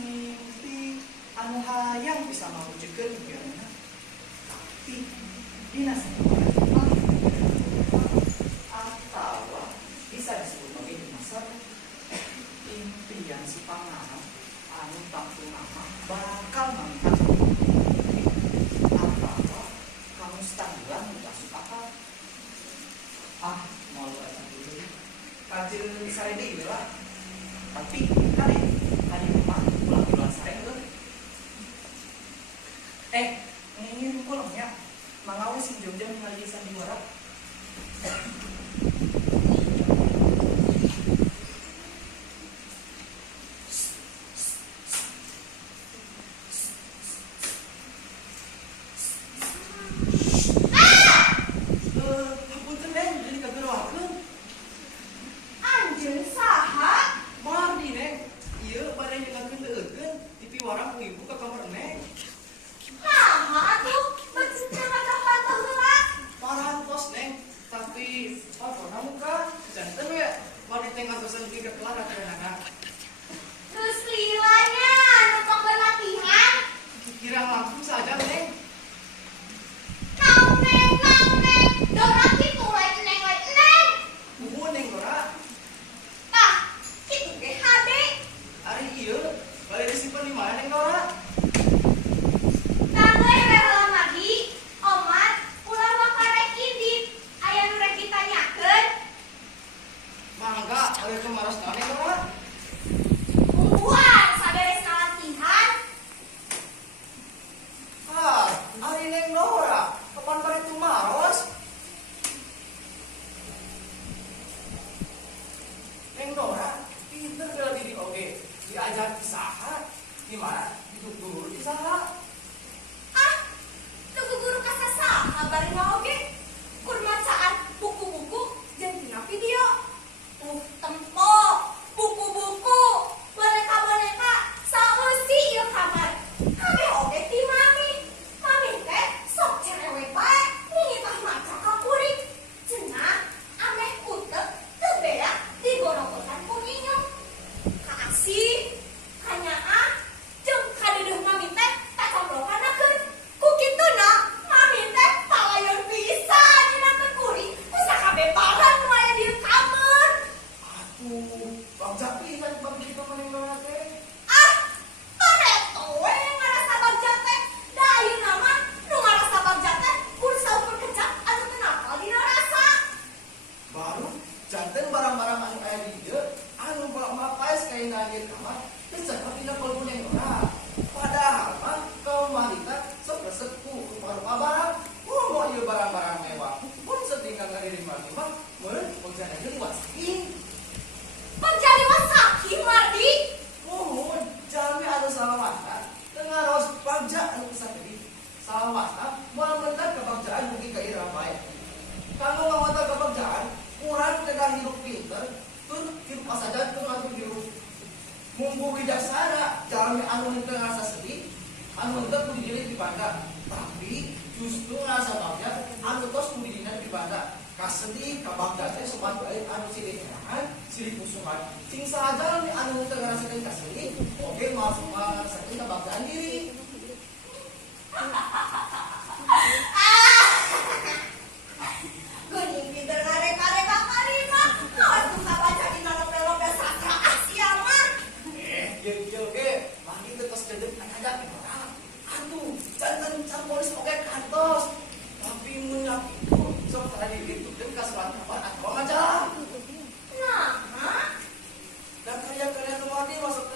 mimpi anu hayang bisa mawujudkeun impianna. Tapi dina sakumaha atawa bisa disebut sebagai masa impian si pangarep anu tangtungan bakal mangkat atawa kamu stabilan masuk akal. Mau baca dulu kajian sare deui lah. Tapi tadi rumah pulang duluan sare tuh. Ini pulangnya mangawe sing Jogja ningali sandiwara. Nah, dan karya-karya kemati masuk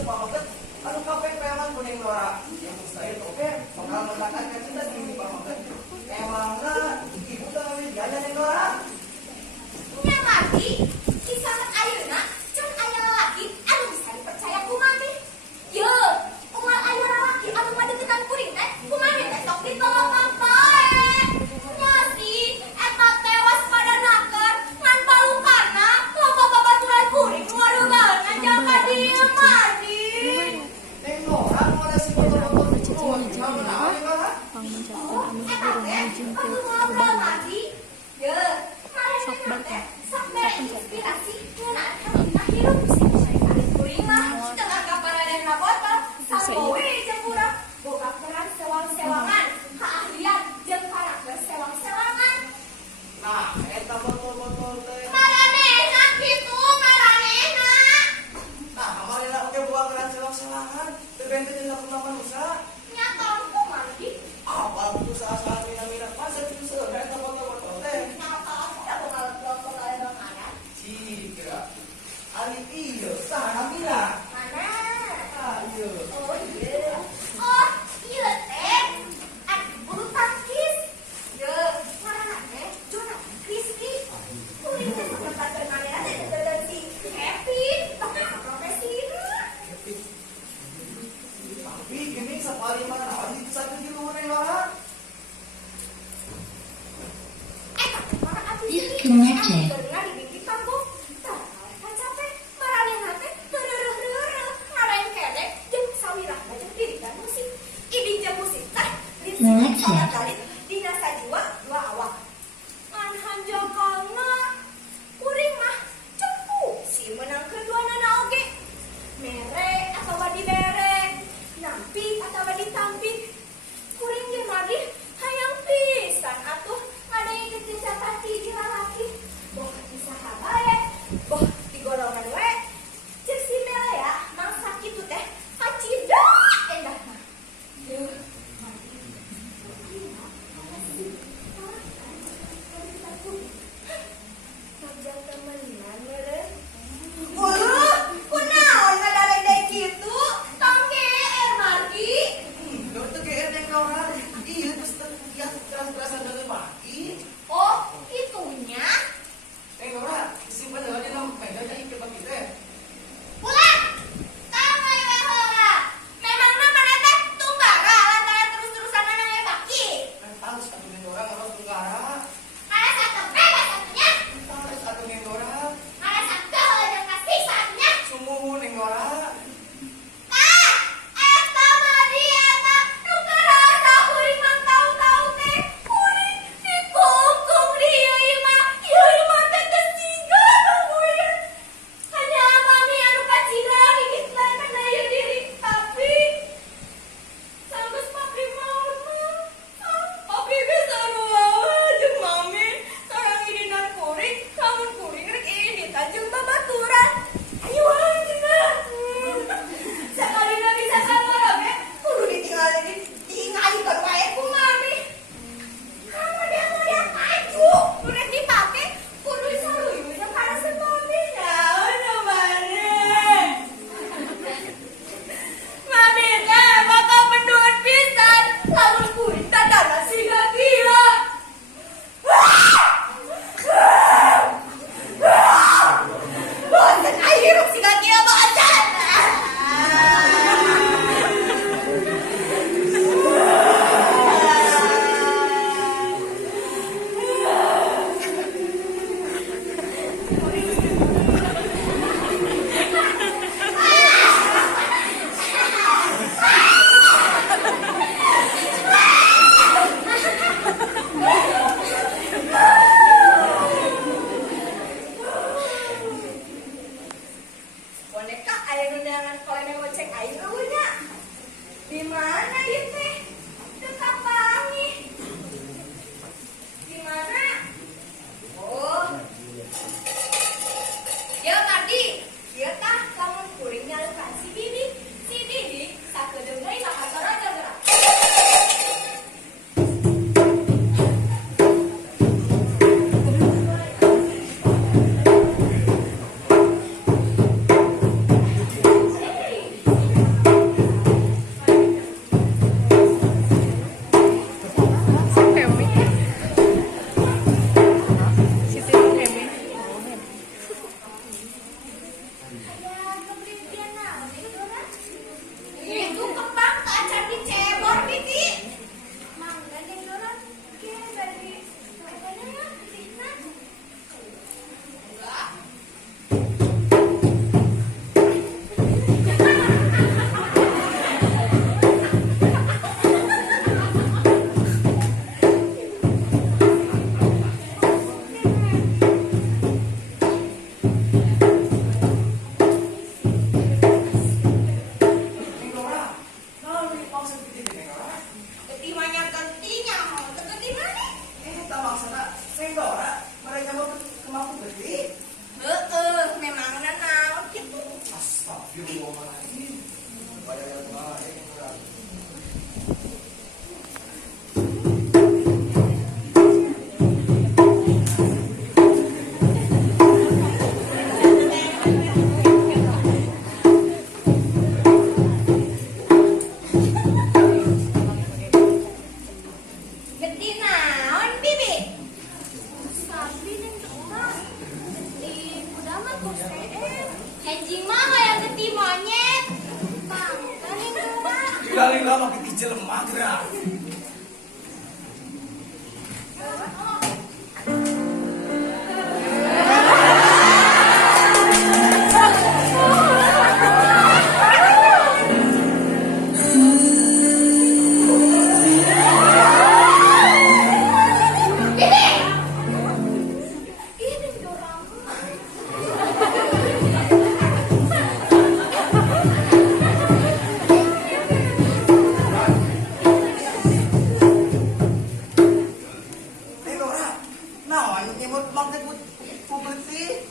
pamagat. Ano kape peman kuning Nora? Yang mustahil oke, bakal mendakan kan cinta di pamagat. Emang ibu tuh kami jalan yang Nora. Nya mati, kisah ayeuna can aya lalaki anu bisa dipercaya kumaha. Ye, umal aya lalaki anu ngadeukeutan kuring teh, kumaha teh sok ditolong pampae. Nya si eta tewas pada naker ngan balukana loba babaturan kuring nu adegan aja ka dieu mati. Neng Nora mau ada si foto-foto itu, kamu tahu yang Nora? Oh, eta teh anu ngobrol mati. Ye, sok baca. Sampai inspirasi ngeunaan hamina hirup sih cari kuring mah tengah kaparanehna botol sampoe jeung urang boga peran sewang-sewangan keahlian jeung karakter sewang-sewangan. Nah, eta botol-botol teh. Maranehna kitu maranehna. Nah, kamarina oke buang keran selak-selakan. Teu bente jeung sapunna manusia. Nya tahu kumaha di? Apa tuh saat-saat mina-mina masa itu seueur eta botol-botol teh. Nya tahu da botol aya mana? Cika. Ali iya, sana Mila. Mana? Ayo. Oh iya. Oh, iya teh. Bulu tangkis. Ye, mana teh? Jonathan Christie. Kuring teh sempat bermain teh dengan si Kevin. Tapi profesinya. Tapi gini sekali mana Ali satu di luar nih orang. Tapi mana atuh sih? Disconnected. Dengar di bibir kampung. Tah, kaca teh maranehna teh heureuh-heureuh ngarain kedek jeung sawirah jeung dirikan musik. Iding jeung musik teh Disconnected. kali dina sajiwa dua awak. Ngan hanjakana kuring mah cukup si menang keduanana oge. Mere atawa dibere, nampik atawa ditampik. Kuring ge magi hayang pisan atuh ngadengkeun kecapati di lalaki. Boh disaha bae, boh digolongan we. Cek si Melea mangsa kitu teh kacida endahna. Yeuh. Ngajak temenan mere. Wah, kunaon ngadarek deui kitu? Tong GR Margi. Lo tuh GR yang kau orang. Iya terus ya keras-kerasan dengan mati. Oh, itunya. Nora, simpan dulu di dalam meja jadi coba kita. Ulah. Kamu yang heula. Memangna mana teh tunggara lantaran terus-terusan nanya baki. Tahu satu Nora kalau tunggara. Mana satu bebas satunya? Tahu satu Nora. Mana satu yang kasih satunya? Sumuh Nora. Ah, eta mah dia eta nu karasa kuring mah tahu-tahu teh kuring dikungkung dia ieu mah teh teu siga kuring. Hanya mami anu kacira higit lain kana ieu diri tapi sanggeus papi maut mah. Papi geus sarua jeung mami sareng idinan kuring, lamun kuring rek ini tanjung babaturan. Ayo cenah. Sakalina bisa keluar oge, kudu ditinggalin wae ku mami. Model-model maju, udah dipake, kudu disaluyun jeung karaseun mami. Naon mane? Mami teh bakal menduit pisan, lamun kuring tadana siga kieu. Bosan air hirup siga kieu bosan. Boneka aya nu neangan kolene ngocek aing eueuh nya. Di mana ieu teh? Teu kapangi. Di mana? Oh. Ya Mardi, ieu tah lamun kuring nyalukan si Didi. Si Didi sakedeung deui bakal torojo gerak. Hey. Henjing mah yang geti monyet. Bang, galing dua. Kali lama kita jelema gerak. Ini dorang. Neng Dora, naon nyebut mang nyebut publik sih?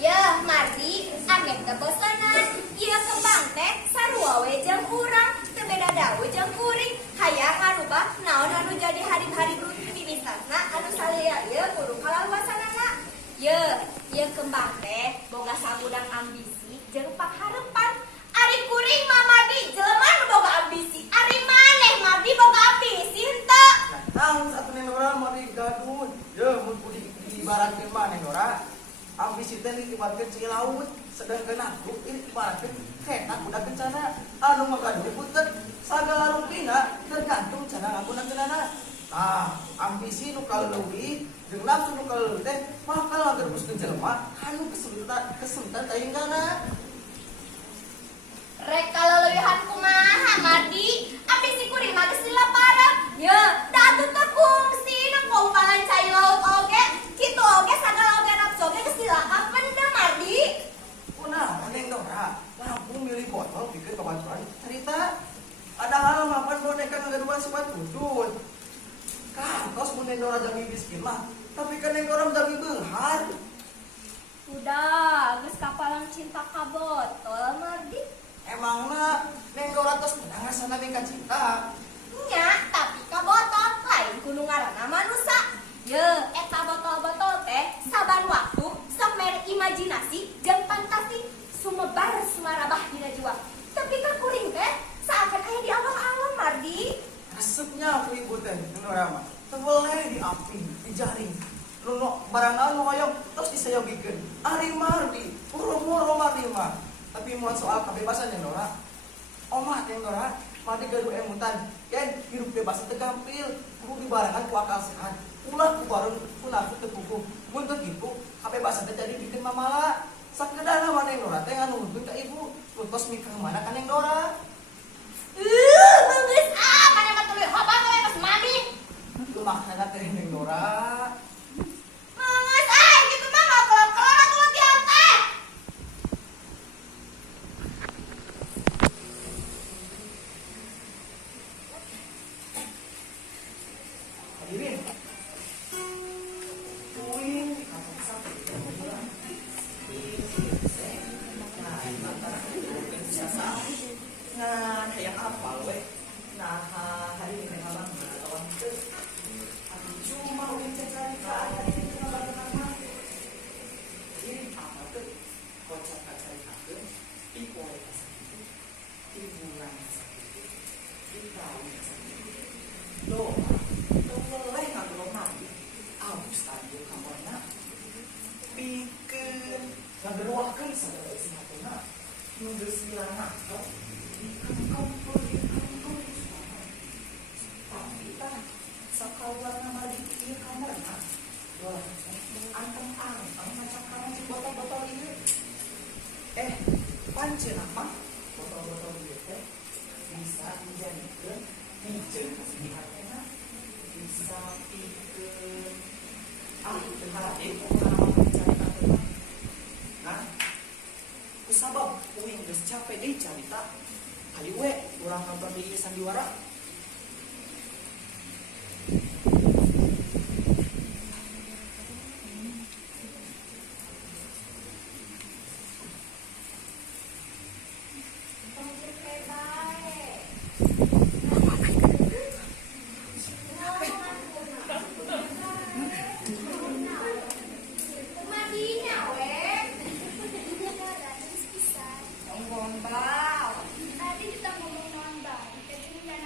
Ya, Mardi, angin kebosanan. Ieu kembang teh sarua we jeung urang, teu beda dawe jeung kuring. Hayang ngarubah naon anu jadi hari-hari rutinitasna anu salaya ieu kudu kalaluasanana. Ieu kembang teh boga sagudang ambisi jeung pangharepan. Ari kuring mah Mardi jelema nu boga ambisi. Ari maneh Mardi boga ambisi henteu. Naon satu Neng Dora mau digaduh. Ya, mun kudu diibaratkeun mah Neng Dora. Ambisi teh diibaratkeun cai laut, sedangkan aku ini ibaratkeun kena kuda kencana. Anu magaduh putet sagala rupina tergantung cara ngagunakeunana. Nah, ambisi nu kaleuwih jeung nafsu nu kaleuwih teh bakal ngagrebuskeun jelema anu kesemtan tainggana. Rek kaleuleuyeuhan kumaha Mardi? Ambisi kuring mah geus dilapareun. Ye, da atuh teu fungsi nu kumpulan cai laut oge. Kitu oge sagala oge nafsu oge geus dilakapeun teu Mardi. Kunaon Neng Dora? Lampung milih botol pikeun babaturan cerita. Ada hal mapan boneka ngagadua sobat kudut. Kantos mun Neng Dora jami miskin mah, tapi kan Neng Dora jami beunghar. Udah, geus kapalang cinta ka botol Mardi. Emangna Neng Dora tos menang ngasana mingka cinta. Nya, tapi ka botol lain kudu ngaranna manusa. Ye, eta botol-botol teh saban waktu sok mere imajinasi jeung fantasi sumebar sumarabah dina jiwa. Tapi ka kuring teh saakan aya di awang-awang Mardi. Resepnya aku ibu teh Neng Dora mah. Tebeleh di api, di jaring. Lu barang anu hoyong terus disayogikeun. Ari Mardi, puro-puro Mardi mah. Tapi mau soal kebebasan Neng Dora. Omah Neng Dora, Mardi gaduh emutan. Yen hirup bebas teu gampil, kudu dibarengan ku akal sehat. Ulah ku bareng ku nafsu teu kukuh. Mun teu kitu, kabebasan teh jadi bikin mamala. Sakedarna mah Neng Dora teh nganuntun ka ibu. Terus mikir mana ka Neng Dora? Geus mana mah tuluy hoban we pas mami. Itu makna teh Neng Dora. Geus kitu mah ngobrol-ngobrol atuh tiang teh. Hadirin. Puing di kantor sampai nah, kayak apa we? Nah, hari ini abang lawan itu. Aku cuma udah cerita hari ini abang ini apa tuh? Kocak cerita ke ibu di bulan di tahun lo mulai ngobrol nanti aku stadion kamarnya bikin ngageruakeun sagala isi hatuna nu geus milana atau tapi kan sakawana mah di ieu kamarna anteng-anteng macam kana si botol-botol ieu panceuna mah botol-botol ieu teh bisa dijadikeun pijeun kasihatna bisa pikeun teu harap nah kusabab uing geus capek deui carita ali we urang nonton di sandiwara. Tadi kita ngomong nonton, kita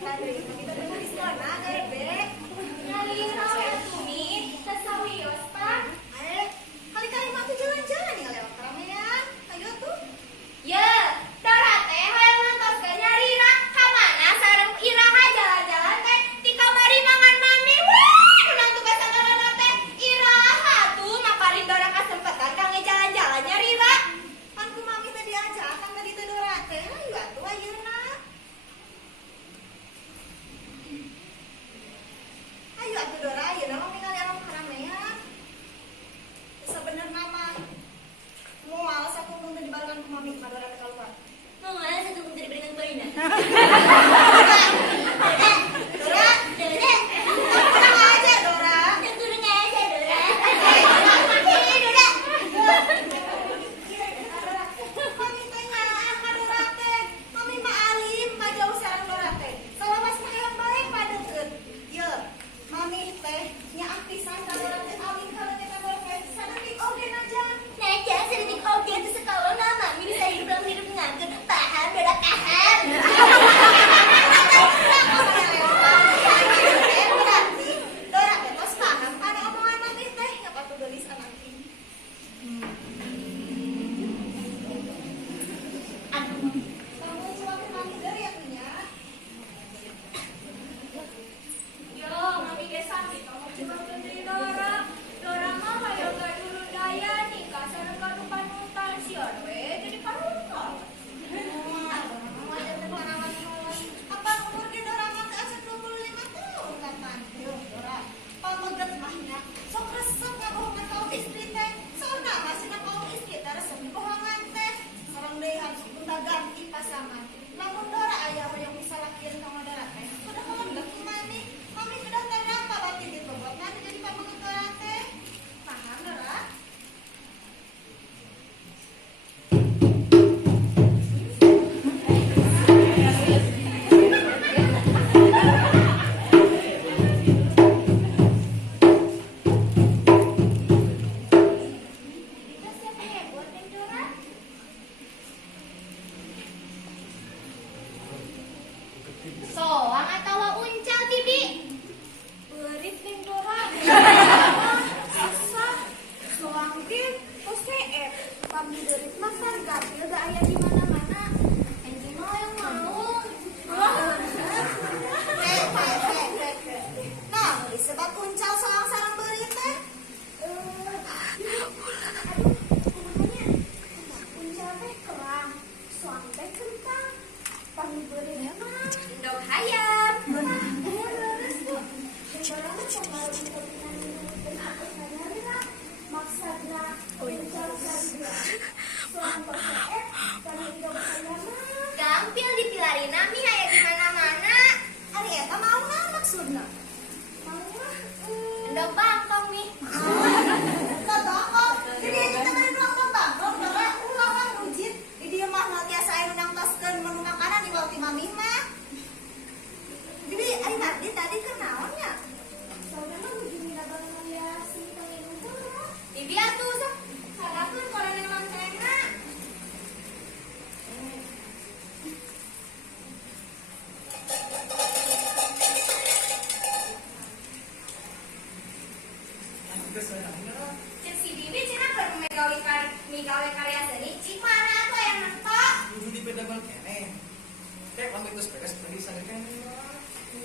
tadi kita tulis mana bebek? Nyalira tuh nih, sasawios pak. Kali-kali mak tuh jalan-jalan nih lewat keramaian. Ayo tuh. Ya, Dora teh hayang nantoskeun nyalira ka mana sareng Iraha jalan-jalan teh di kamari mangan mami. Wih, menang tugas sakarana teh Iraha tuh maparin Dora kesempatan kangge jalan-jalan nyalira. Kan ku mami teh diajak kan tadi teh Dora teh. Ayo atuh ayeuna. Ayo atuh Dora, ayeuna mah ningali alam keramaian. Sebenarnya mah moal satu pun teu dibalikan ku mami ka Dora teh keluar. Moal satu pun teu dibalikan ku Ina. Dora, Dora. Kurang aja Dora. Kurang aja Dora. Dora. Mami teh nyaah ka Dora teh. Mami mah alim, mah jauh sareng Dora teh. Salawas mah hayang bae padeukeun. Ye, mami teh nyaah pisan ka Dora teh alim kalau teh ka Dora teh. Saeutik oge najan. Najan saeutik oge teh sekolah mah mami bisa hidup ngangkeun. Paham Dora paham. Berarti Dora teh tos paham kana omongan mami teh nya patuh geulis anak ini. Aduh, kamu suami mami dari ya punya. Yo, mami ge sakit kamu cuma kendri Dora. Dora mah hayang gak dulu daya nikah sareng kanu panutan sion we jadi panutan. Apa umur ge Dora mah teh asa 25 tahun kapan? Yo, Dora. Pameget mah nya sok resep ngabohongan kaum istri teh. Soalna masih kaum istri teh resep bohongan teh. Sareng deui harus kudu ganti pasangan. Lamun Dora aya hoyong bisa lakian ka Dora teh. Kudu honggek ku mami. Mami sudah tanda apa berarti gitu buat nanti jadi pameget Dora teh. Paham Dora? Kita siapa ya buat Neng Dora? Soang atawa uncal Bibi? Beurit Neng Dora. Susah. Soang ge tos CF. Pami beurit mah sargapil da aya di mana-mana. Enggi mah yang mau. Nah, disebut uncal soang sareng beurit teh. Aduh, kumaha uncal teh kerang, soang teh kentang. Pami beurit mah endog hayam. Leres tuh. Dora mah coba dikopikan dan aku sadar maksudna uncal sarga. Soang teh kami endog hayam. Gampil dipilari nami aya di mana-mana. Ari eta mau maksudna? Mau mah endog bangkong nih. Endog bangkong. Jadi kita mah endog bangkong, Dora ulah mah rujit. Di dieu mah tiasa aya nang toskeun menu makanan di bawah ti mami mah. Jadi ari tadi keur naon nya? Soalnya mah begini da bangun ya sini tangin Dora. Bibi atuh sok sadakeun koranna mangkena. Tugas saya Dora. Cek si Bibi cenah keur migawe karya seni. Cik mana atuh aya mentok? Kudu dibedakan kene. Kayak lambe geus beres tadi sadar kene.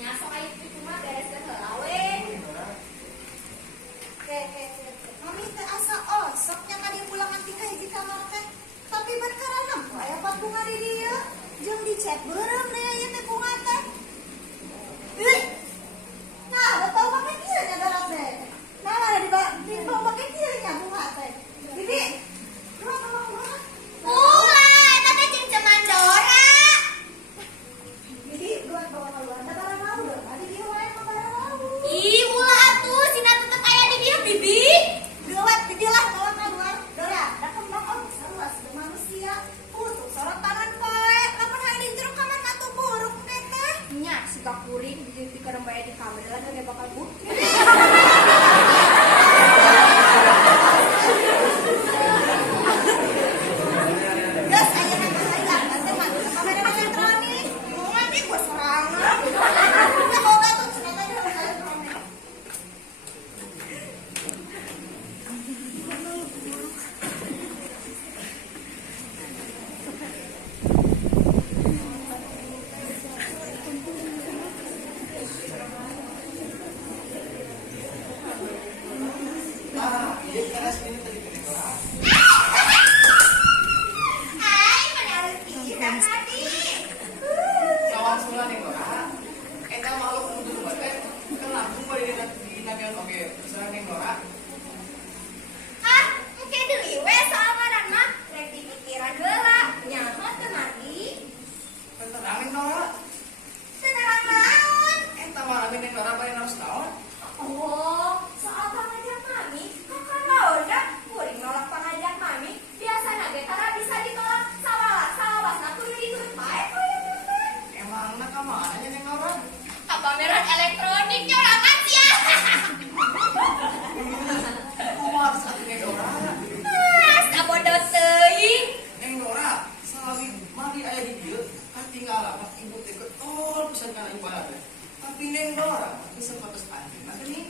Nya sok aya itu mah beres teh heula we. Dora. Mami teh asa osoknya ka dieu pulangan ti ka hiji kamar teh. Tapi berkara nempo aya pot bunga di dieu. Jeung dicet beureum deui ieu teh bunga teh. Ih. Nah, da tau make kieu nya Dora teh. Nah, ada di bawah make kieu nya bunga teh. Bibi. Bunga. Eta teh cengceman Dora. Bibi, gua bawa keluar. Da barang mau Dora. Di dieu wae mah barang mau. Ih, ulah atuh sina tetep aya di dieu, Bibi. Geuwat di dieu lah bawa keluar. Dora, da kembang om saluas manusia. Putuk sorot tangan poe. Lamun hayang di jero kamar mah tuh buruk teh. Nya, si kakuring di kerem bae di kamar lah ge bakal bu. Gas ayeuna mah hayang teh mah kamera elektronik. Mau mati gua sorangan. Neng Dora, bisa fotos anjing. Nanti nih.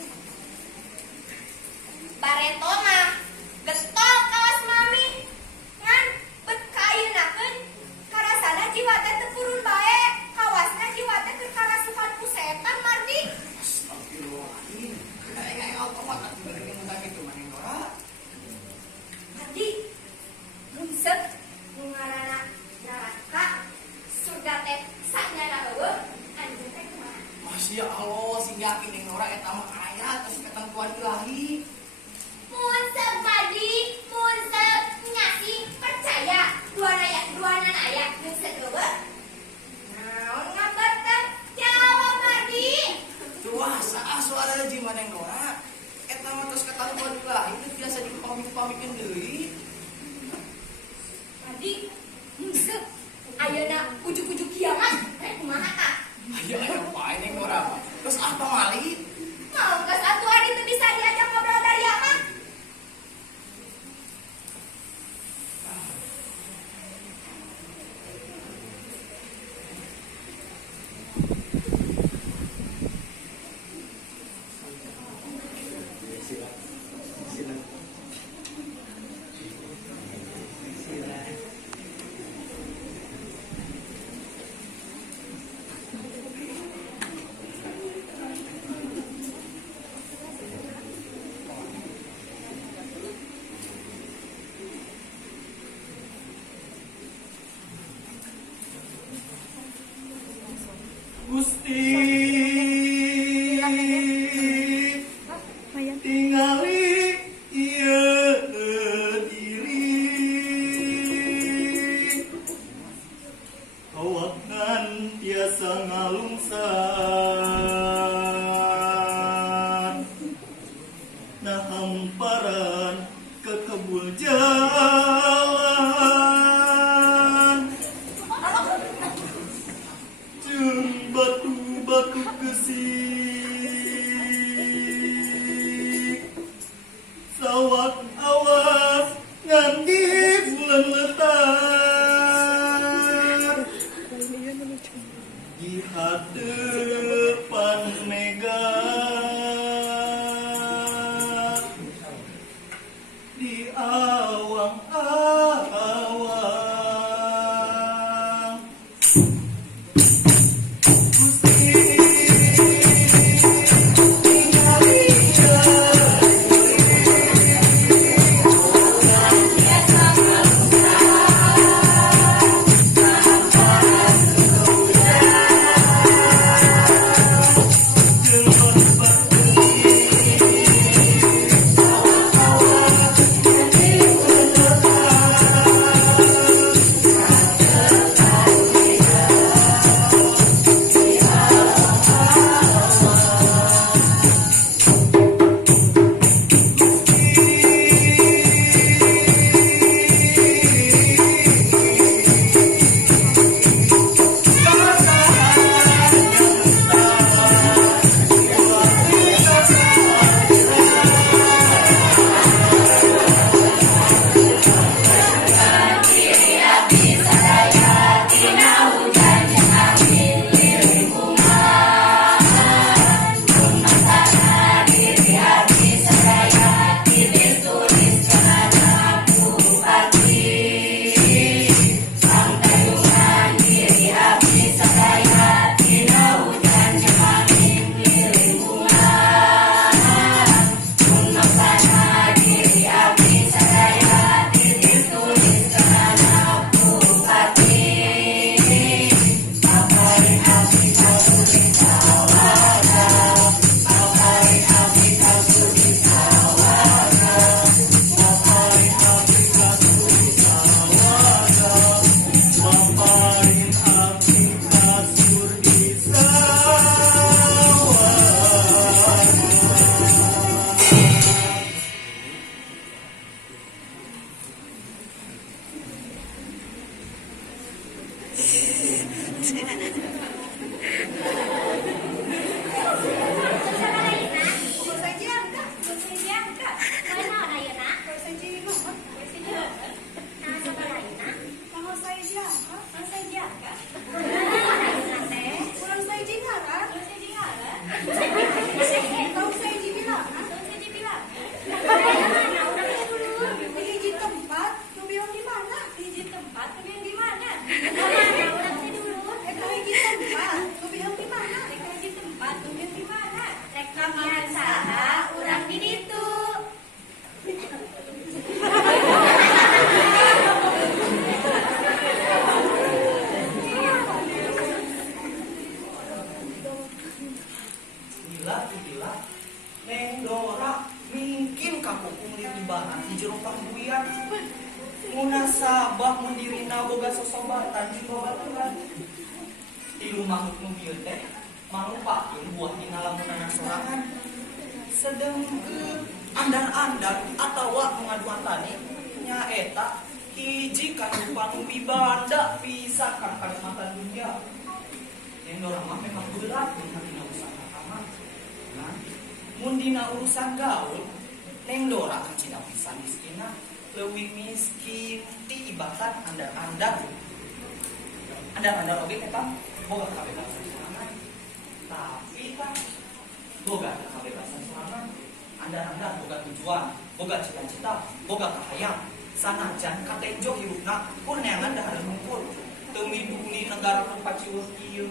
Bareto mah getol kaos mami ngan bet kaeunakeun karasana jiwa teh teu purun bae kawasna jiwa teh keur karasukan ku setan Mardi. Astagfirullahaladzim. Kayak otomat aku berengin tentang itu mah Neng Dora. Mardi lumsep nu ngaranna neraka surga teh sanyana heueuh anjeun teh kumaha? Masya Allah, sing yakin Neng Dora eta mah aya tos ketentuan ilahi. Munsep Mardi, munsep nyasi percaya duanan aya geus heueuh. Naon ngabarkan jawab Mardi. Tuah, saah suara jiwa Neng Dora. Eta mah tos ketentuan ilahi itu biasa dipamik-pamikeun deui. Mardi, munsep ayeuna ujug-ujug kiamat rek kumaha tah? Ayo bae Neng Dora. Terus apa mali? Mau geus atuh ari teu bisa diajak ngobrol dari apa? Gusti tingali ieu diri awakan tiasa ngalungsan nah hamparan ke kebul jalan jeung batu-batu gesik sawak awas ngan di bulan letar di hadepan mega di awang-awang tanjung babaturan. Di rumah hukum bieu teh mangrupakeun buah dina lamunana sorangan. Sedeng andar-andar atawa pengaduan tani nyaeta hiji kanumpang wibanda pisan ka Kalimantan dunia. Yang dorang mah memang berat dina urusan kamar. Nah, mun dina urusan gaul, neng dora kecina pisan miskina, leuwih miskin ti ibatan andar-andar. Andar-andar oge eta boga kabebasan sorangan. Tapi kan boga kebebasan sorangan, andar-andar boga tujuan, boga cita-cita, boga kahayang, sanajan katenjo hirupna kurneangan dahar ngumpul teu miduli negara tempat ciweuh ieu.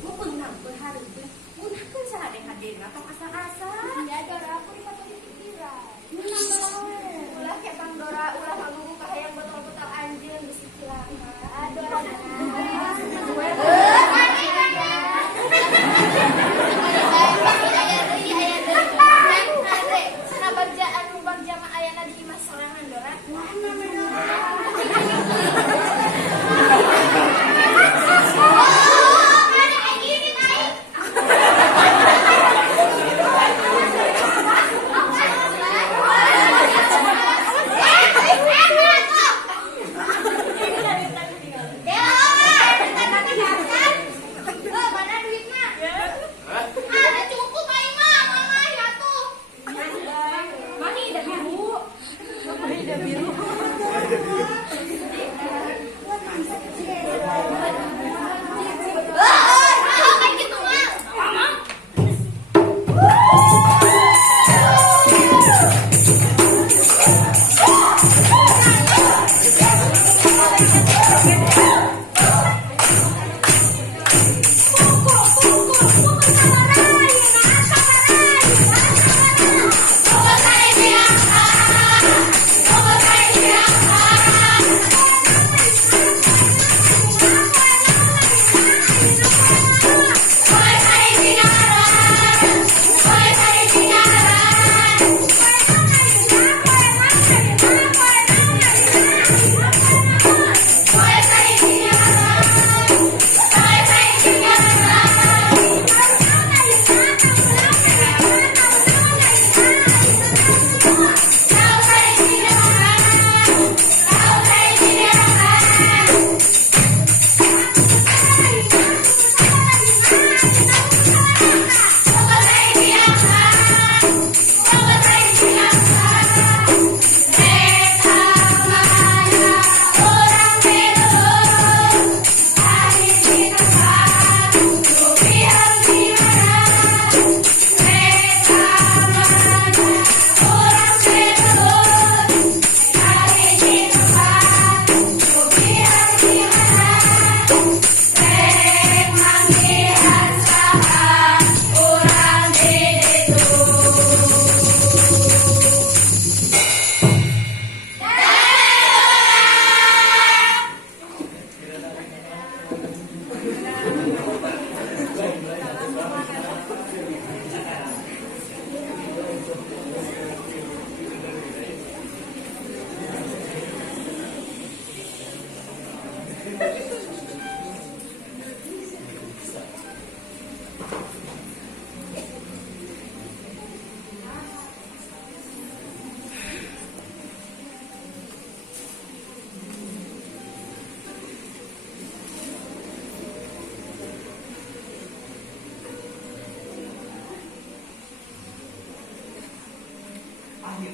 Mu peunang berhareupeun, munahkeun saha deh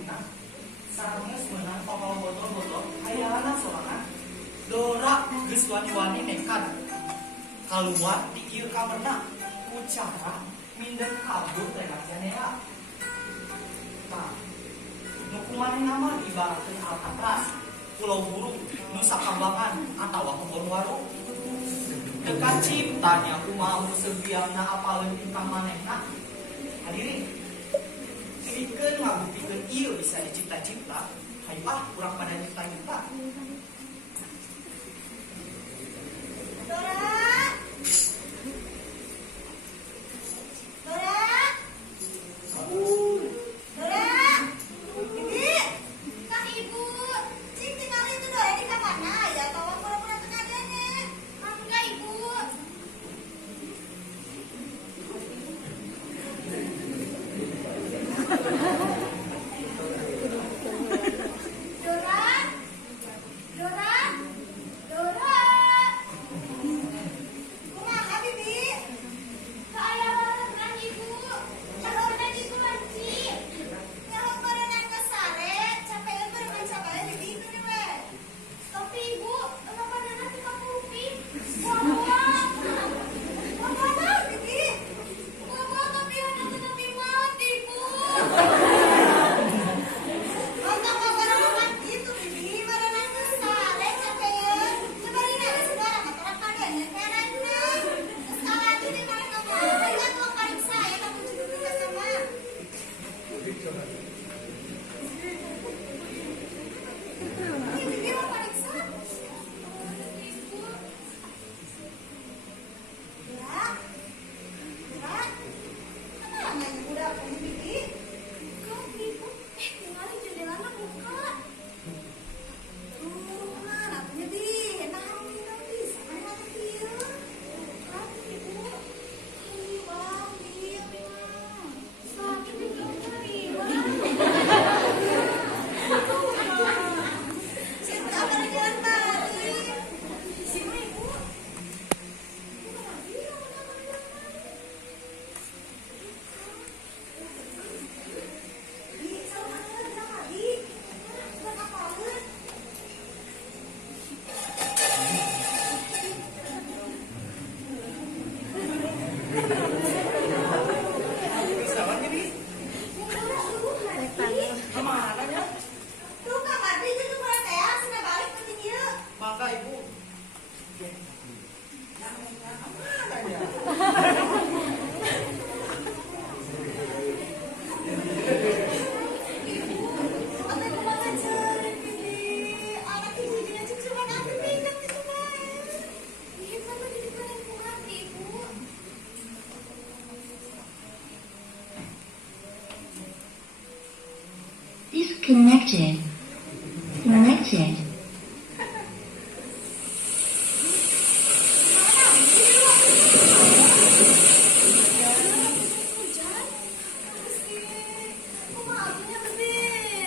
Dina. Sarangnya sebenarnya kalau botol-botol hayana sorangan. Dora geus wani-wani nekat. Keluar di ieu kamarna ku cara mindeng kabur teh ya. Nah, nu kumaha nama ibaratkeun Alcatraz, pulau burung, nusa kambangan atawa kebon waru. Dekat ciptanya kumaha sebiangna apaleun ingkang manehna. Hadirin, pikeun ngabuktikeun ieu bisa dicipta-cipta, hayu urang pada cipta-cipta. Dora! Dora! Dora! Bibi! Kang Ibu! Cing tinggal itu Dora di kamarnya ya, tolong pura-pura tenaganya. Enggak, Ibu. Dora! Dora! Dora! Kumaha, Bibi? Kaaya Kang Ibu. Calorna dikunci. Nyaho berenang ke sare, capeun berenang sabale Bibi itu we. Tapi Ibu, kenapa nana kita kupi? Wah, Bibi. Wah, tapi anak tapi mati, Bu. Mantap berenang gitu, Bibi. Berenang ke sare, capeun. Sebarin aja saudara, mataran kalian karena sekarang itu di mana kamu? Kan mau paling saya kamu juga sama. Ini Bibi mau periksa. Ya. Ya. Kenapa nanya udah aku Bibi? Kau Ibu, tinggalin jendelanya buka. Mana punya di? Nah, minum di sana atau dia? Kan Ibu. Bang, dia memang sakit di Cinta pada jalan tadi. Sini Ibu. Di sama tadi. Buat apa lagi? Bisa kan jadi? Kemana ya? Tuh kamar dia itu mulai teh, sudah balik ke dia. Maka ibu. Kemana ya? Atau ibu mau ngajarin Bibi. Anak ibu dia cucu mana aku pindah ke rumah. Iya, kenapa jadi kalian bukan Ibu? Disconnected. Connected. Hujan? Kok maafnya Bibi?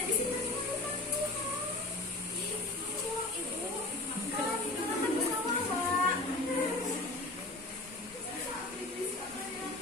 Di sini Ibu, kan itu kan bersama Mbak. Bibi sama yang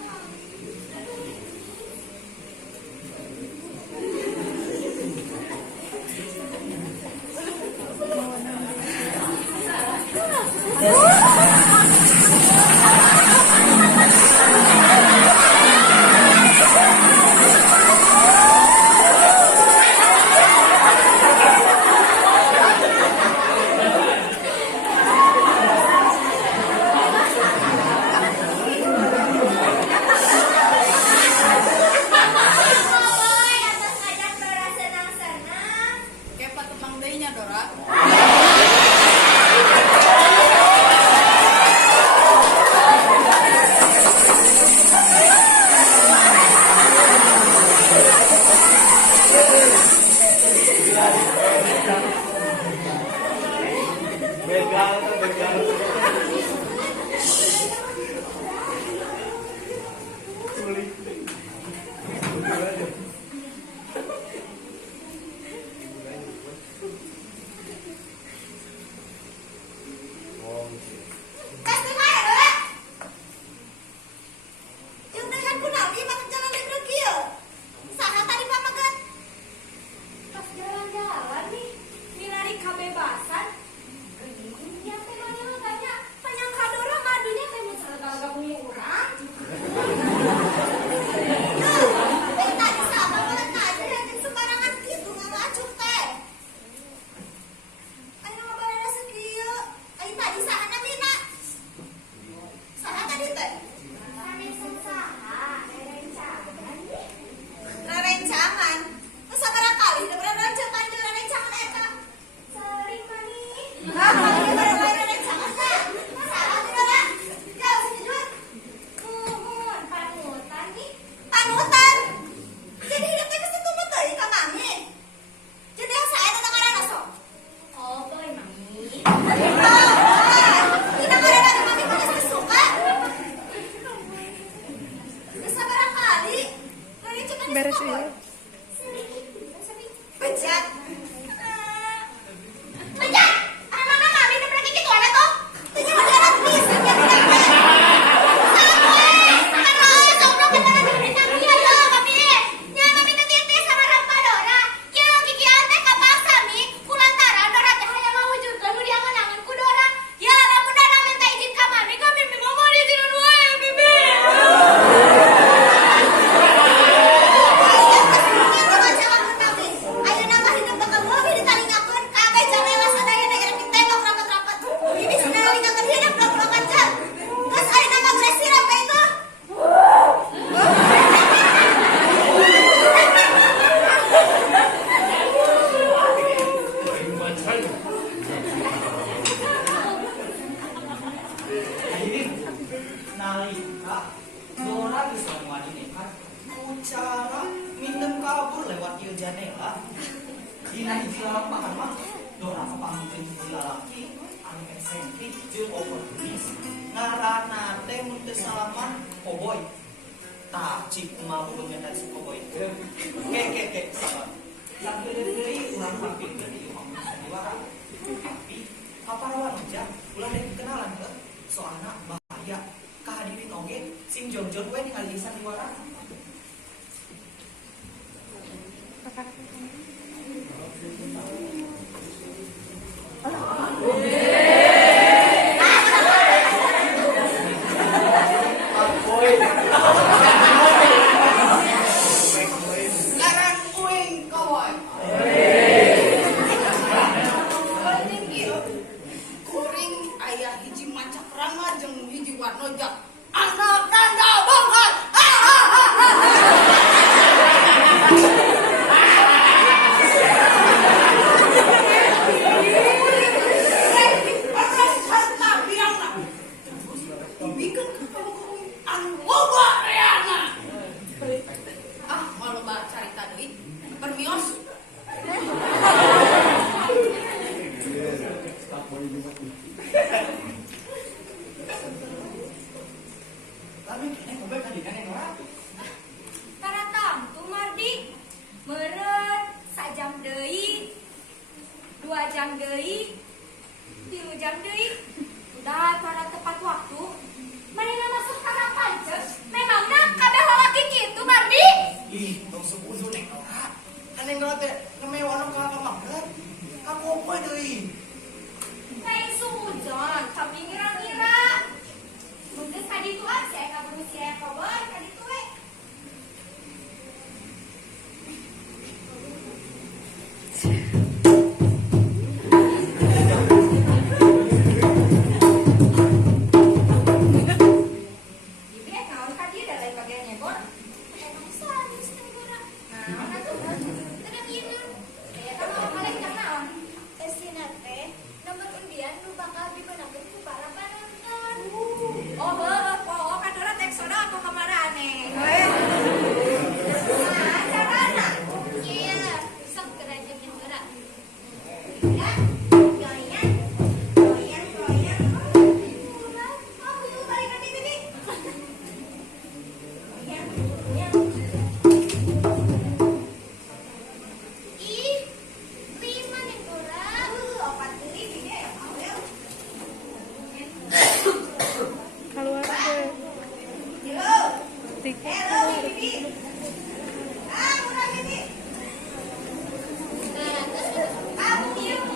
Boy, atas ngajak Dora senang-senang. Kepa tukang deui nya Dora. kali saha dina. Saha tadi teh? Rerencangan. Terus sabaraha kali udah bererencangan jeung rerencangan eta? Sering mani. Rerencangan teh. Saha teh ora? Jauh sejujur. Nuhun panutan nih. Panutan. Jadi hidup teh geus tutup teh ka mami. Jadi asa eta teh ngaranna sok? Oh, boy mami. Kita ngaranna mami mah geus suka. Geus sabaraha kali? Rerencangan Beres ya. Bejat. Bejat. Anak kami udah pernah gitu ada tuh. Tanya modern please. Nalika Dora bisa ngadinekan ucara minum kabur lewat ieu jendela. Dina hiji lampahan mah Dora kepanggih hiji lalaki anu eksentrik jeung oportunis. Ngaranna teh mun teu salaman Koboy. Tah cik mah beungeun si Koboy. Ke sabar. Sabeuleuh deui urang mampirkeun di imam sandiwara. Tapi kaparawan aja ulah deui kenalan teh soalna bahaya. Kahadirin oge sing jong-jong we ningali di sandiwara. Ngaran uing kawan. Kuring aya hiji macak ranga jeung hiji warna jak. Anak tanda bongkar. Malu banget cerita deui. Permios. Tapi kene Koboy kadingan yang ora. Para tamtu Mardi. Meureun sajam deui. 2 jam deui. 3 jam deui. Udah pada tepat waktu. Manehna masuk kana pancet. Memangna kabeh lalaki kitu Mardi? Ih, tong sepuju neng ora. Aneng ora teh ngemewana ka kamangret. Ka Koboy deui. Lain sujon, tapi ngira-ngira. Mungkin tadi itu aja saya kabur si Koboy tadi itu we. Ibu naon tadi ada lain bagian nyebor. Emang sadis tenggora. Naon atuh? Tenang ieu. Ya kan mau balik ka naon? Esina teh nomor undian nu bakal dibeunangkeun ku para penonton. Oh, heuh, poho kadora tek soda aku kamarane. Nah, carana. Iya, sok kerajeun geura. Ya, goyang. Urang, oh, yuk balik ka tadi. Goyang. Ih, 5 nih kurang. 4 deui dia ya, awel. Keluar ke Yo. tik. Hello, Bibi. Murah Bibi. Kamu minum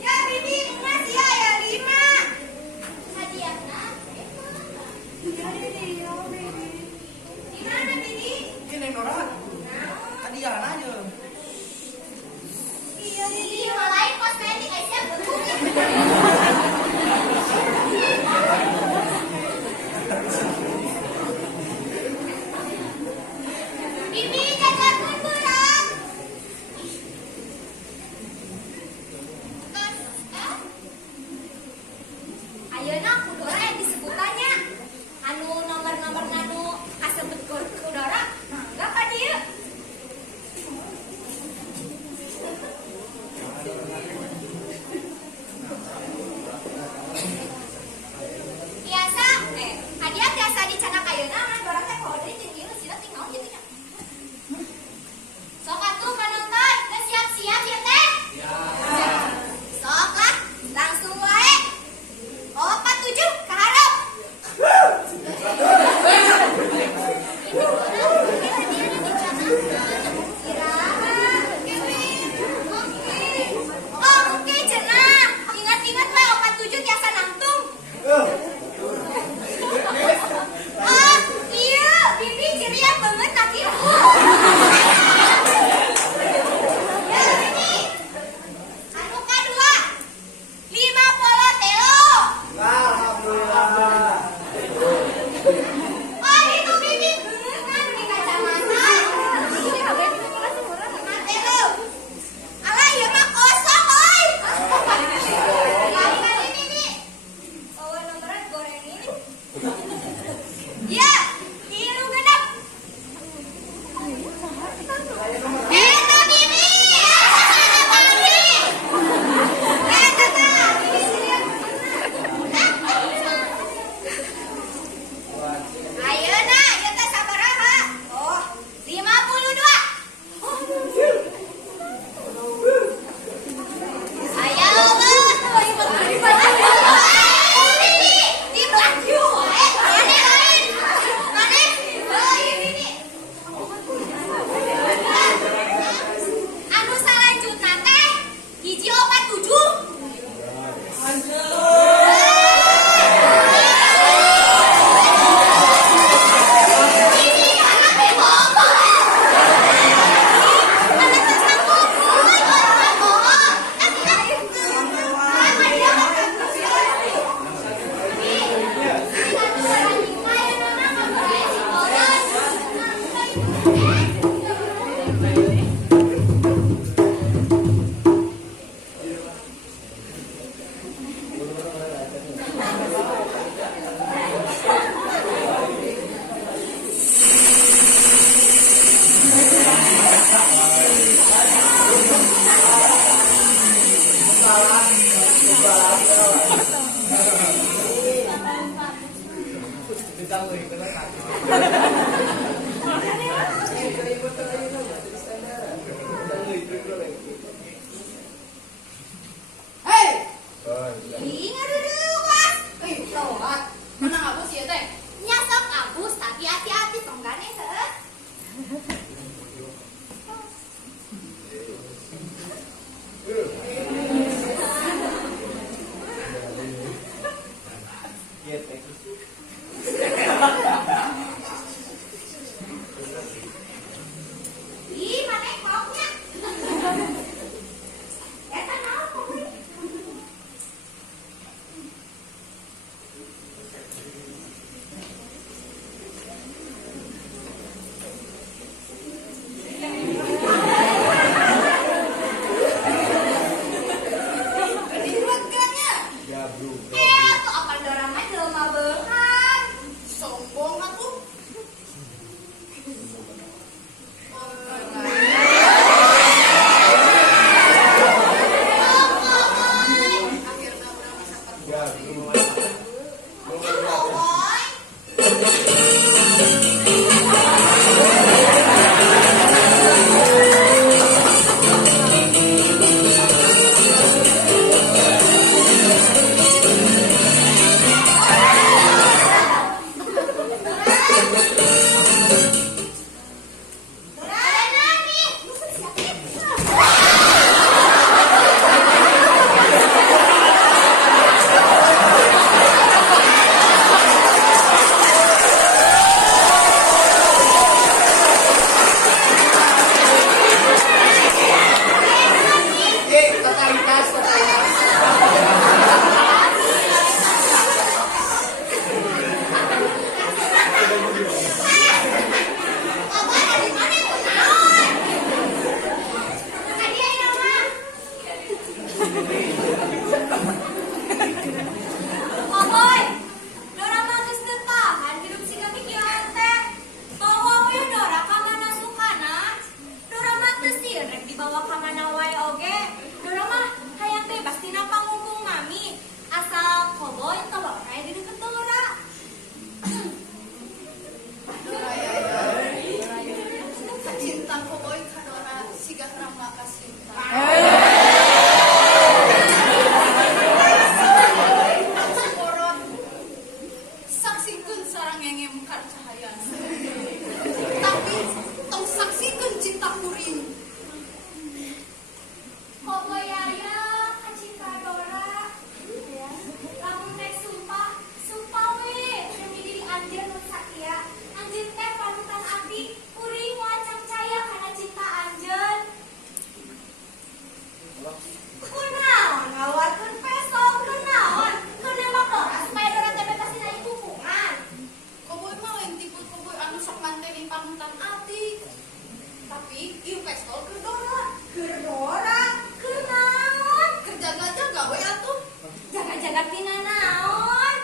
ya Bibi, masih ya 5. Hadiahnya? Ya Bibi. Gimana Bibi? Ieu neng ora. Kadiana aja. Iya Bibi, malain kosmetik aja betul. ayeuna kudora yang disebutannya anu nomor-nomor nganu kasebut kudora mangga ka dieu. Biasa hadiah biasa dicana kayeuna mah dora teh kalau deui jeung ieu sila tinggal gitu nya. Sok atuh panonton, geus siap-siap ya teh? Sok lah, langsung wae. 47 Berak dina naon?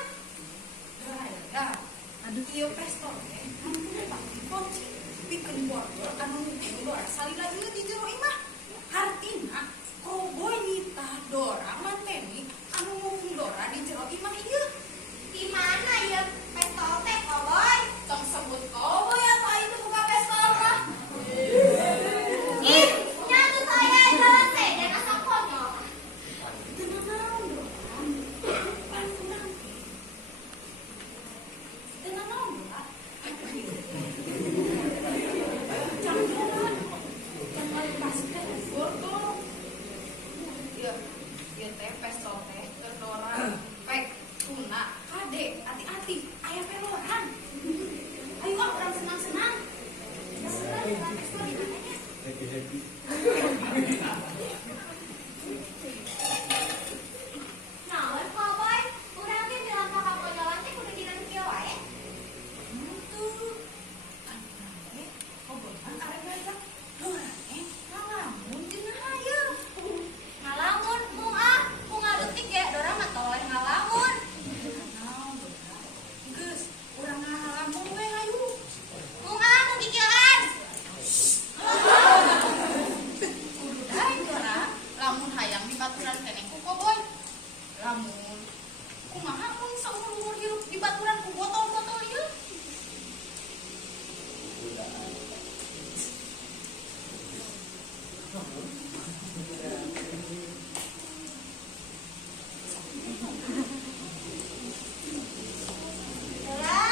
Aduh iya pesto teh. Ampun pake kunci. Bikin borgol anu ngeuting Dora salila ieu di jero imah. Hartina koboy nitah Dora manteni anu ngeuting Dora di jero imah ieu. Di mana ya pesto teh koboy? Tong sebut koboy apa itu buka pesto mah? Ih, nyatu saya jalan teh dan asa konyol. Tenang naon Dora. Tenang. Tenang naon Dora. Jangan lepaskan borgol. Iya, iya teh pesto teh keur Dora. Pek tuna, kade, hati-hati, aya peloran. Ayo orang senang-senang. Senang dengan pesto di mana ya? Naon koboy? Urang teh bilang kakak konyolan teh kudu dina kieu wae. Itu kan teh koboran arek ngajak Dora teh ngalamun cenah hayeul. Ngalamun mung adutik ya Dora mah toleh ngalamun. Naon Dora? Geus, urang ngalamun we hayu. Mung kikieuan. Kudu daek Dora, lamun hayang dibaturan keneh ku koboy. Lamun kumaha mun saumur-umur hirup dibaturan ku botol-botol ieu? Dora. Dora.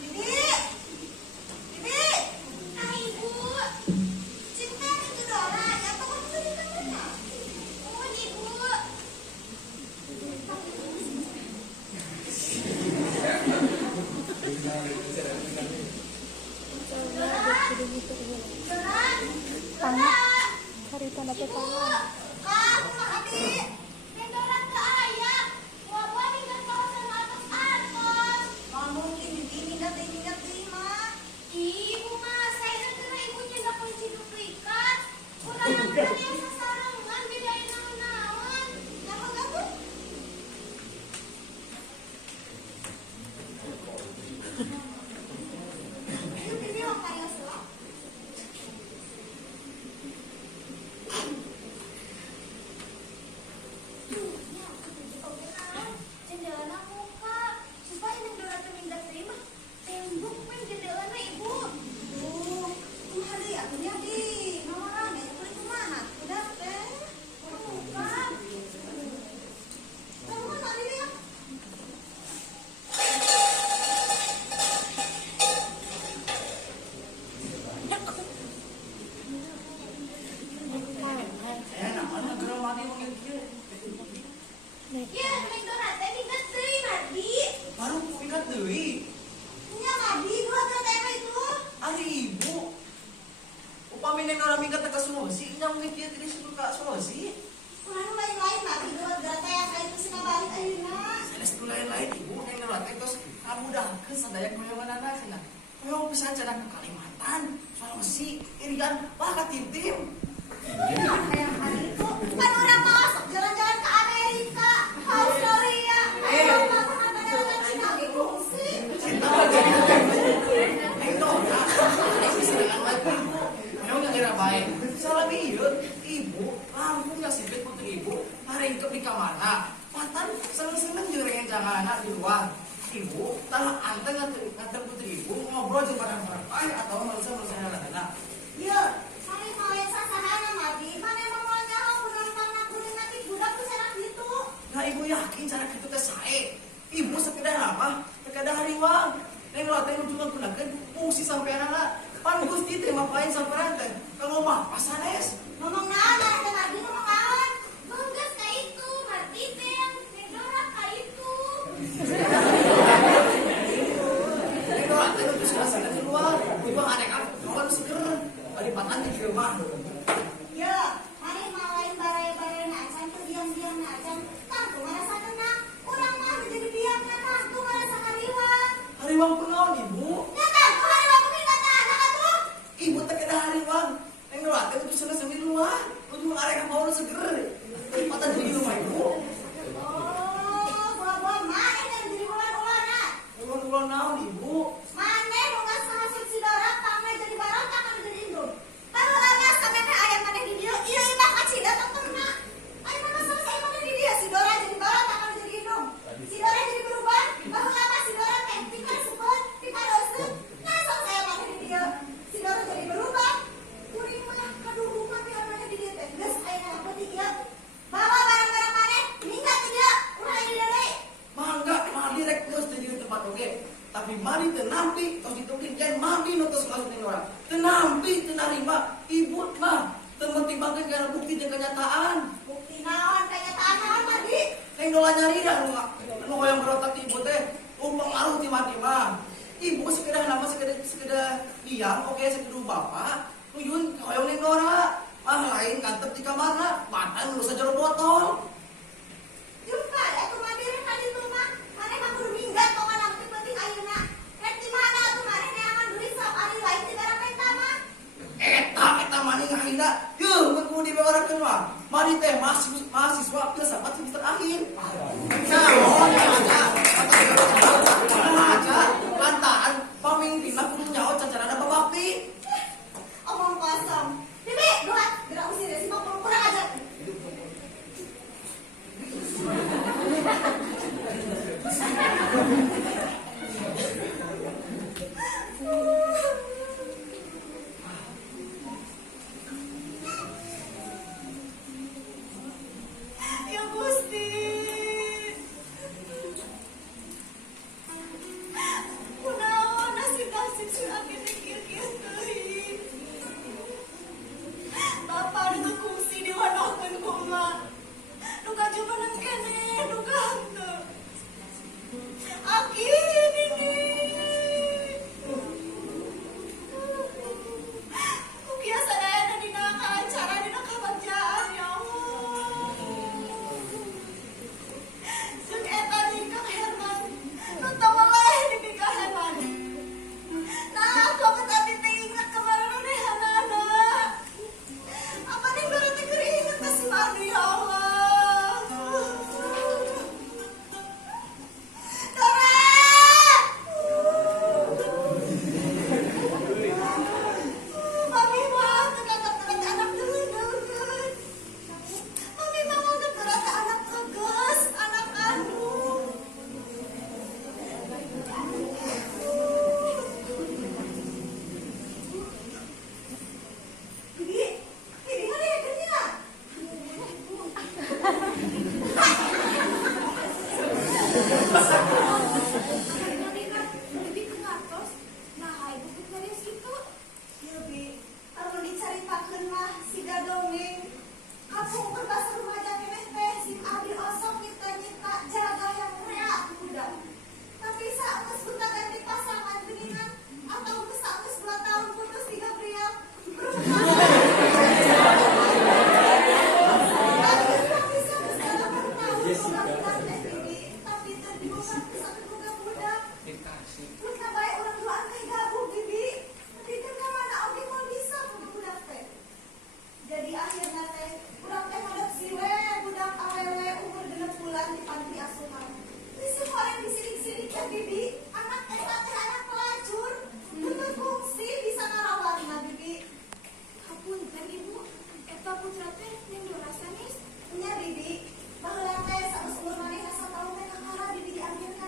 Bibi. Bibi. Ah, Ibu. Cinta itu Dora, ya apa kamu tadi namanya? Oh, Ibu. Dora. Dora. Dora. Harita na Ibu. tangan. Kamu adik. Neng Dora ke ayah. Wabah tinggal kawasan atas atas. Lamun ini dat mah. Ibu mah, saya kira ibunya gak kunci duplikat. Kurang yang biasa sarangan, bedain naon-naon. Kenapa gabung? Itu bibi orang kaya selak. Duhnya, aku tunjuk oke naon. Jendela muka. Supaya neng Dora terminggat terima. Tembok men jendelana ibu. Duh, kumaha deui atunya di? Nawaran itu kumaha? Udah teh. Muka. Kamu mana di dia? Naon geura mati mungkin kieu. Ya, neng Dora teh minggat deui Mardi. Baru ingat deui. Nya Mardi, dua TTW itu. Ari ibu. Upami neng Dora minggat teh ka Sulawesi, nya mungkin kieu teh disuruh ka Sulawesi. Kurang lain-lain Mardi, dua gata yang kayak itu sih balik ayeuna. Sanes tu lain-lain ibu neng Dora teh tos kamudahkeun sadaya goyonganana cenah. Hoyong pisan cenah ke Kalimantan, Sulawesi, Irian, wah ka Timtim. Kayak hari itu, kan orang masuk jalan-jalan ke Amerika, ke Australia. Ayo, mah pernah pada Cina kungsi. Cinta mah jadi neng Dora. Sanes bisa dengan baik ibu. Hoyong ngira bae. Salabi ieu ibu langsung ngasih putri ibu harengkeun di kamarna. Patan seneng-seneng jeung rencanganana di luar. Ibu tah anteng nganter putri ibu ngobrol jeung barang-barang bae atau manusia-manusia lainna. Iya, Hari mau yang sasahana Mardi, mana emang mau nyaho penonton aku nanti budak tuh serak gitu. nah ibu yakin cara kitu teh sae. Ibu sekedar apa? Sekedar hariwang. Neng Dora teh cuma gunakeun fungsi sampeanana. Pan Gusti teh mapain sampean teh. Kalau mah pasanes. Ngomong naon, ada Mardi ngomong naon. Menggas ka itu, Mardi teh yang neng Dora ka itu. Neng Dora teh nu geus rasana keluar. Ibu aneh kawan seger. Bari patan di rumah. Ya, hari mau lain bare-bare nacan, diam-diam nacan. Tangku merasa tenang, orang mah jadi diam harimau kunaon ibu? Nyata, ku harimau minta anak atuh. Ibu teh kada harimau. Neng Nora teh kudu sana sambil luar. Kudu arek bawa seger. Mata jadi rumah ibu. Oh, buah-buah mana yang jadi ular-ularna? Ulang-ulang naon ibu? Mana nu ngasahasut si Dora pameh jadi barota kan jadi indung. Baheula sampe teh aya maneh di dieu. Ieu mah kacida tengtengna. Aya mana selesai maneh di dieu si Dora jadi barota kan jadi indung. Si Dora jadi berubah. Baheula mah si Dora teh pika supet, pika doseut. Nah selesai maneh di dieu. Si Dora jadi berubah. Kuring mah kaduruman pian maneh di dieu teh. Geus aya apa di ieu? Bawa barang-barang maneh ninggal di dieu. Urang di dieu deui. Mangga mandi rek terus di tempat oke. Tapi mandi teu nampi tos ditungkin jan mandi nu tos masuk ning orang. Teu nampi teu narima ibu mah teu mentimbankeun kana bukti jeung kenyataan. Bukti naon kenyataan naon mandi? Neng dola nyari dah nu hoyong berotak ibu teh pengaruh ti mati mah. Ibu sekedar nama sekedar diam oke sekedar bapak. Nuyun hoyong ning Dora. Lain kantep di kamarna, matan nu sajero botol. Jumpa ya tuh mandiri kali itu mah. Mana mah kudu minggat kok mana penting ayeuna. Rek di mana tuh mana neangan duit sok ari lain di barang eta mah. Eta mani ngahina. Yeuh mun kudu dibawarakeun mah. Mari teh mahasiswa filsafat semester akhir. Naon aja lantaran pamimpinna kudu nyaho cacarana babakti. Omong kosong. Bibi, gerak usir ya si mah kurang aja. Ya Gusti. Kunaon nasib-nasib si akhirnya kieu-kieu teuing. Bapak nu kungsi diwanohkeun ku emak. Nu kajubanan keneh, nu hanteu. Aki ini. Ukia sadayana dina acara dina kabagjaan ya Allah. Jeung eta nikah Herman. Nu tawaleh dinikahan maneh. Nah, kok tadi teh inget kemarin nehanana. Apa nih berarti keringet ke si Mardi ya Allah. Dora! Mami mah tegat-tegat anak deuleuh. Mami mah mau tegat anak tegas, anak kandung. Ini mana ya kerja? Lebih ke ngatos, nah ibu kita dari situ. Ya bi, kalau diceritakeun mah siga dongeng. Kampung berbahasa remaja keneh teh si Abi osok nyita jaga yang rea budak. Tapi saat buta ganti pasangan geuningan atau saat 2 tahun putus di Gabriel. Tapi terdibuka satu budak. Kita baik orang tua teh gabung bibi. Tapi kan mana oke mau bisa budak teh. Jadi akhirnya teh budak teh ngadopsi we budak awewe umur 6 bulan di panti asuhan. Terus orang disirik-sirik ya bibi. Anak eta teh anak pelacur. Untuk fungsi bisa ngarawarna bibi. Hapunten ibu, eta putra teh yang dirasanis. Nya bibi, baheula teh saus umur maneh asa tahu teh kakara bibi diambil ka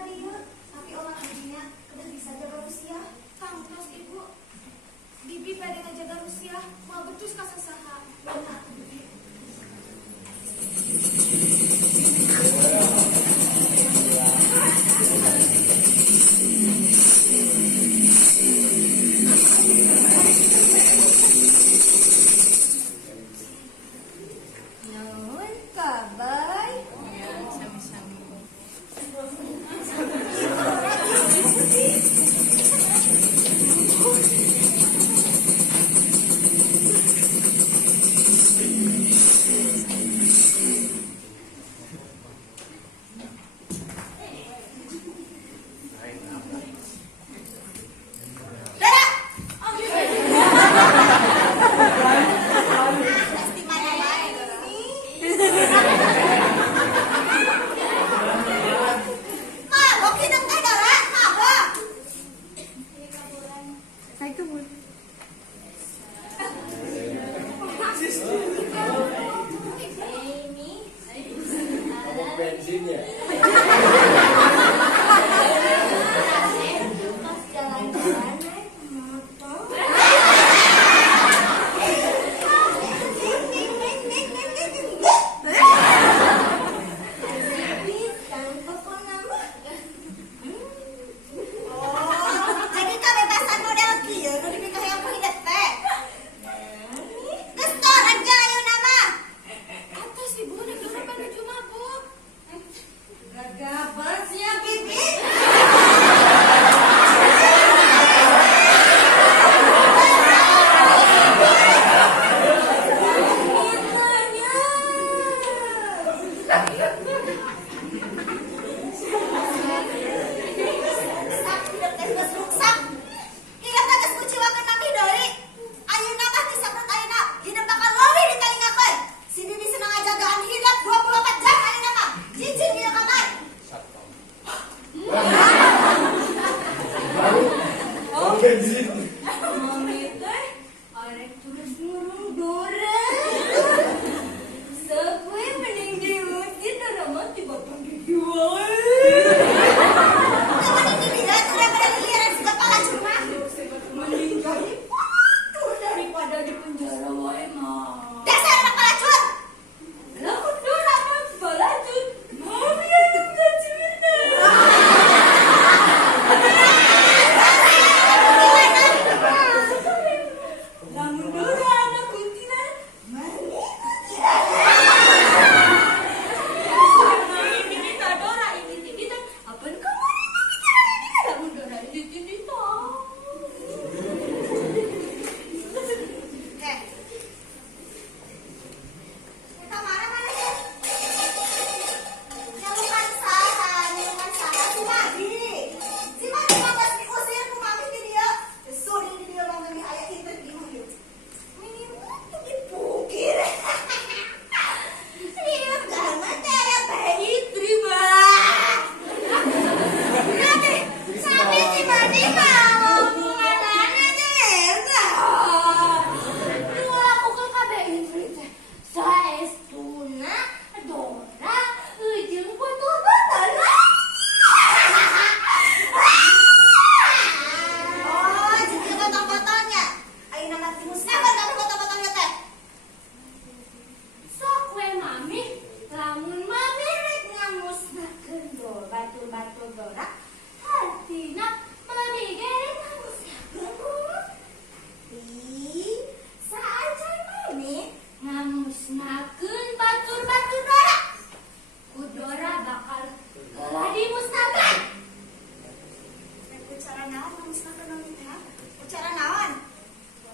naon musnahkeun nami teh? Ucara naon?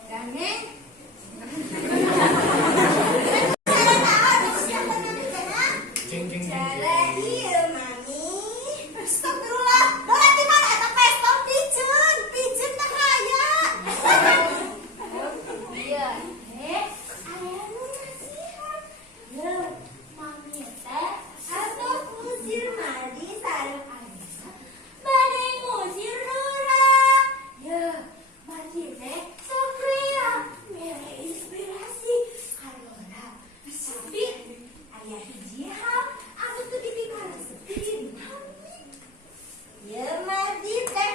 Gandeng. Ucara naon musnahkeun nami teh? Jeng jeng jeng. Cara ieu mami. Astagfirullah. Berarti mah eta pesta pijeun, pijeun teh aya. Iya, aya nu nasihat. Ye, mami teh atuh musir madi sareng Anissa. Bade musir Nura. Ye, madi teh sok rea, mere inspirasi ka Nura. Tapi aya hiji hal anu teu dipikaresepkeun mami. Ye, madi teh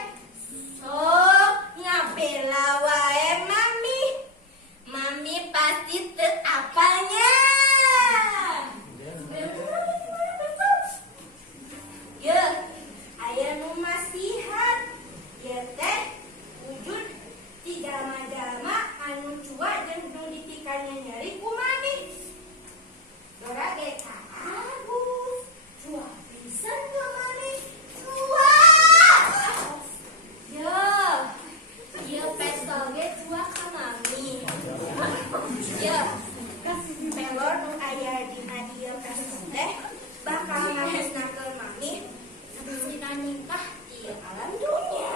sok ngabela wae mami. Mami pasti teu apalnya. Ye, aya nu masihan. Ye teh wujud ti jalma-jalma anu cua jeung nu ditikannya nyeri ku mami. Dora ge Agus, cua pisan ka mami. Cua. Yo, ieu pesta ge cua ka mami. Yo, pelor nu aya dina ieu pesta teh bakal ngamusnahkeun mami dina nikah di alam dunia.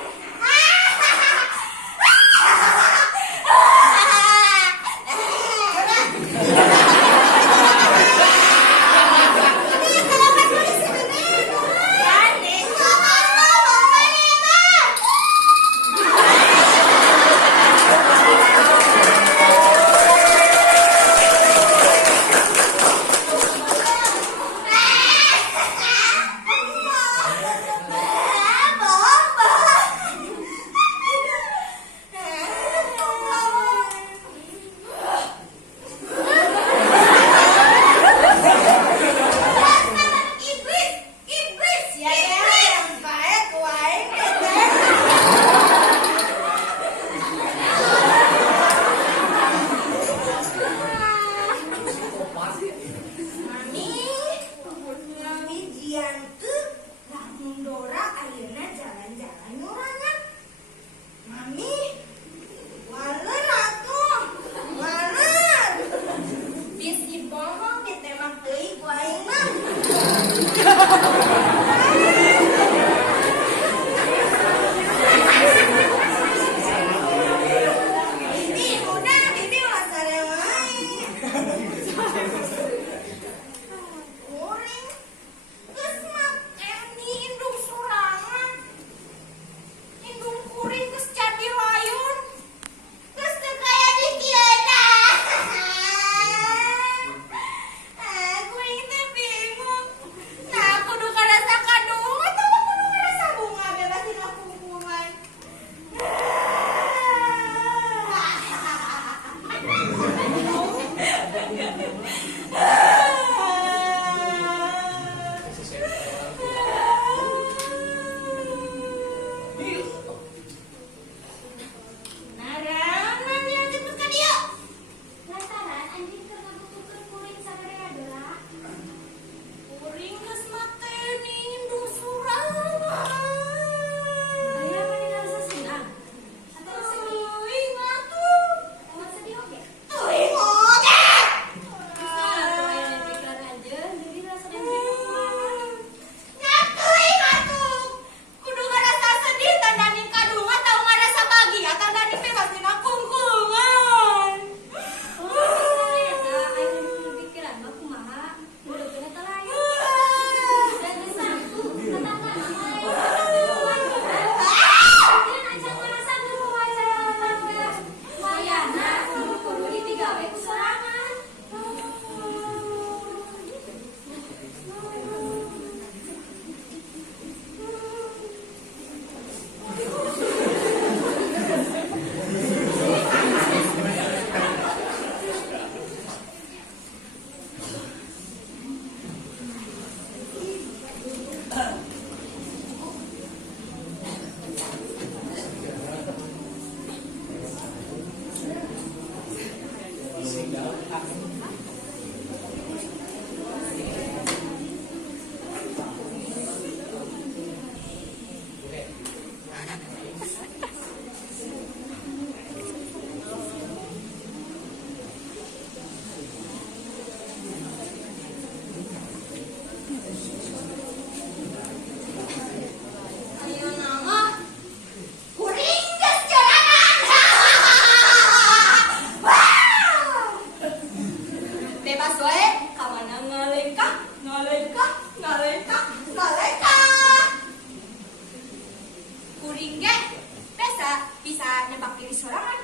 sorangan.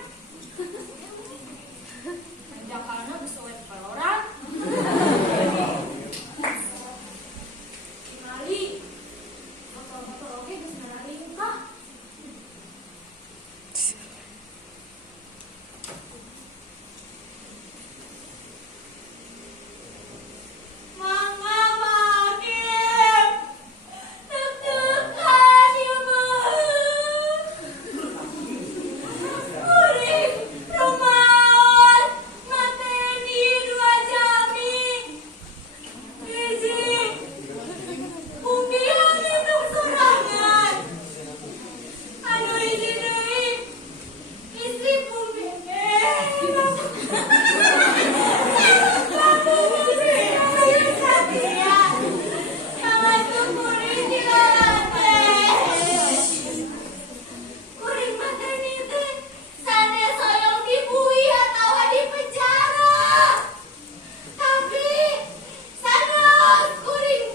Manjakana geus soet kaloran. Tingali. Botol-botol oge geus nararing kah? Mama makin deg-degan ya mah. Kuring rumaos mateni 2 jami. Hiji umbilang itu sorangan. Anu hiji deui istri pumbilang. Kuring mateni teh sanes hoyong dibui atawa di penjara. Tapi sanes kuring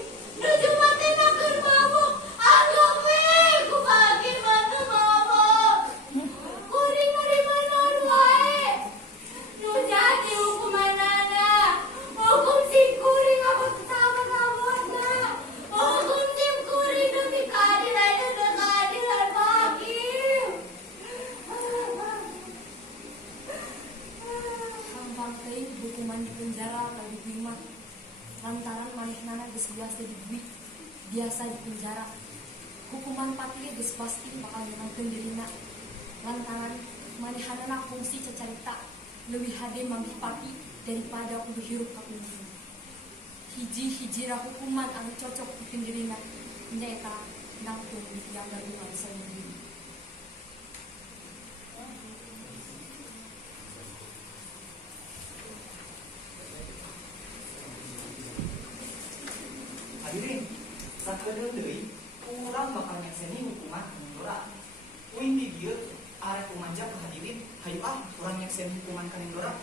nuju matena keur mabuk, anggap we ku bagi manu mabuk. Kuring ngarimanon wae. Nu jadi hukumanana, hukum si kuring abot sabot-sabotna. Hukum si kuring demi keadilan dan keadilan bagi. Gampang teh hukuman di penjara kalau di mah lantaran manehnana geus biasa dibui, biasa di penjara. Hukuman pati ge geus pasti bakal menangkeun dirina. Lantaran manehanana fungsi cacarita leuwih hade manggih pati daripada kudu hirup ka penjara. Hiji-hijira hukuman anu cocok pikeun dirina nyaeta nangtung yang gadungan sendiri. Hadirin, sakedeung deui urang bakal nyakseni hukuman Kanindora. Uing di dieu arek kumanja ka hadirin, hayu urang nyakseni hukuman Kanindora.